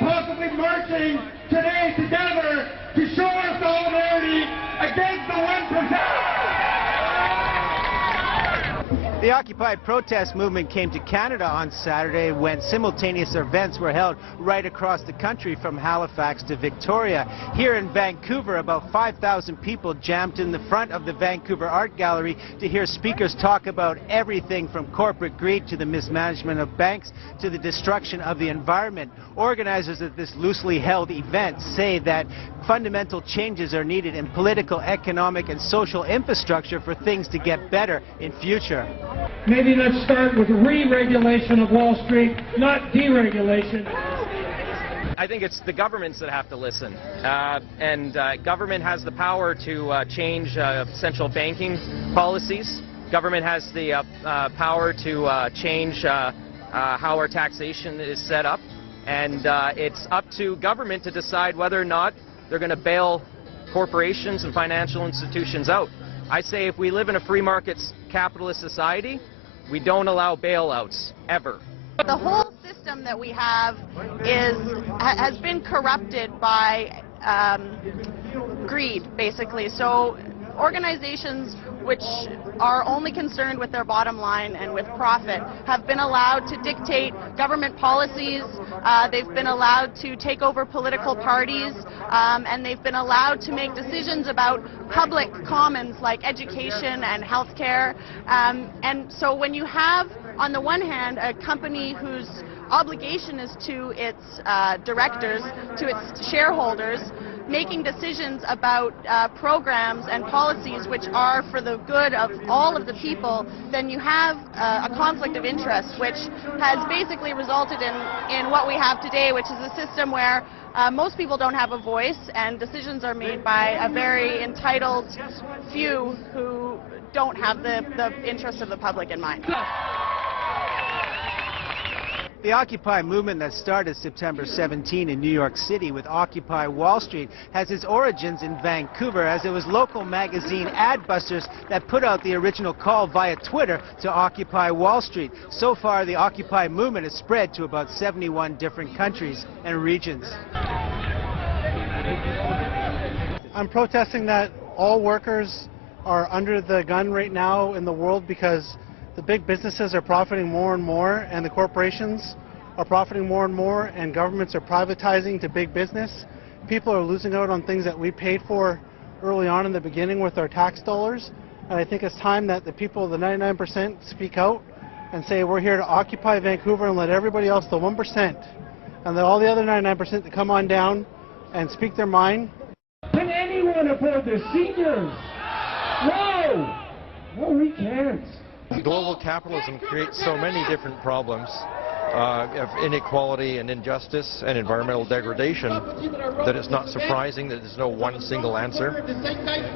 all possibly marching today together to show our solidarity against the 1%. The Occupy protest movement came to Canada on Saturday when simultaneous events were held right across the country from Halifax to Victoria. Here in Vancouver, about 5,000 people jammed in the front of the Vancouver Art Gallery to hear speakers talk about everything from corporate greed to the mismanagement of banks to the destruction of the environment. Organizers of this loosely held event say that fundamental changes are needed in political, economic and social infrastructure for things to get better in future. Maybe let's start with re-regulation of Wall Street, not deregulation. I think it's the governments that have to listen, and government has the power to change central banking policies. Government has the power to change how our taxation is set up, and it's up to government to decide whether or not they're going to bail corporations and financial institutions out. I say if we live in a free market capitalist society, we don't allow bailouts, ever. The whole system that we have has been corrupted by greed, basically. So organizations which are only concerned with their bottom line and with profit have been allowed to dictate government policies, they've been allowed to take over political parties, and they've been allowed to make decisions about public commons like education and healthcare. And so when you have, on the one hand, a company whose obligation is to its directors, to its shareholders, making decisions about programs and policies which are for the good of all of the people, then you have a conflict of interest, which has basically resulted in what we have today, which is a system where most people don't have a voice and decisions are made by a very entitled few who don't have the interest of the public in mind. The Occupy movement that started September 17 in New York City with Occupy Wall Street has its origins in Vancouver, as it was local magazine Adbusters that put out the original call via Twitter to Occupy Wall Street. So far, the Occupy movement has spread to about 71 different countries and regions. I'm protesting that all workers are under the gun right now in the world because the big businesses are profiting more and more, and the corporations are profiting more and more, and governments are privatizing to big business. People are losing out on things that we paid for early on in the beginning with our tax dollars, and I think it's time that the people, the 99%, speak out and say we're here to occupy Vancouver and let everybody else, the 1%, and let all the other 99% to come on down and speak their mind. Can anyone afford the seniors? No! No, we can't. Global capitalism creates so many different problems of inequality and injustice and environmental degradation that it's not surprising that there's no one single answer.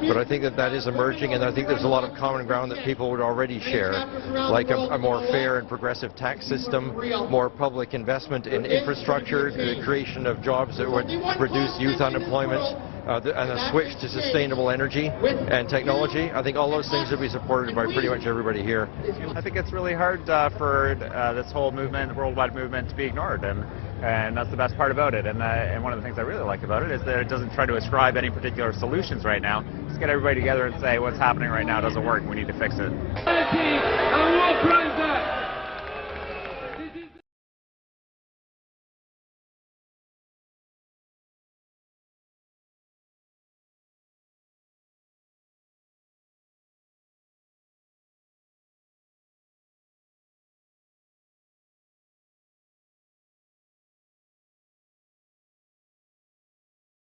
But I think that that is emerging, and I think there's a lot of common ground that people would already share, like a more fair and progressive tax system, more public investment in infrastructure, the creation of jobs that would reduce youth unemployment, and a switch to sustainable energy and technology. I think all those things would be supported by pretty much everybody here. I think it's really hard for this whole movement, worldwide movement, to be ignored, and that's the best part about it. And one of the things I really like about it is that it doesn't try to ascribe any particular solutions right now. Just get everybody together and say what's happening right now doesn't work, we need to fix it.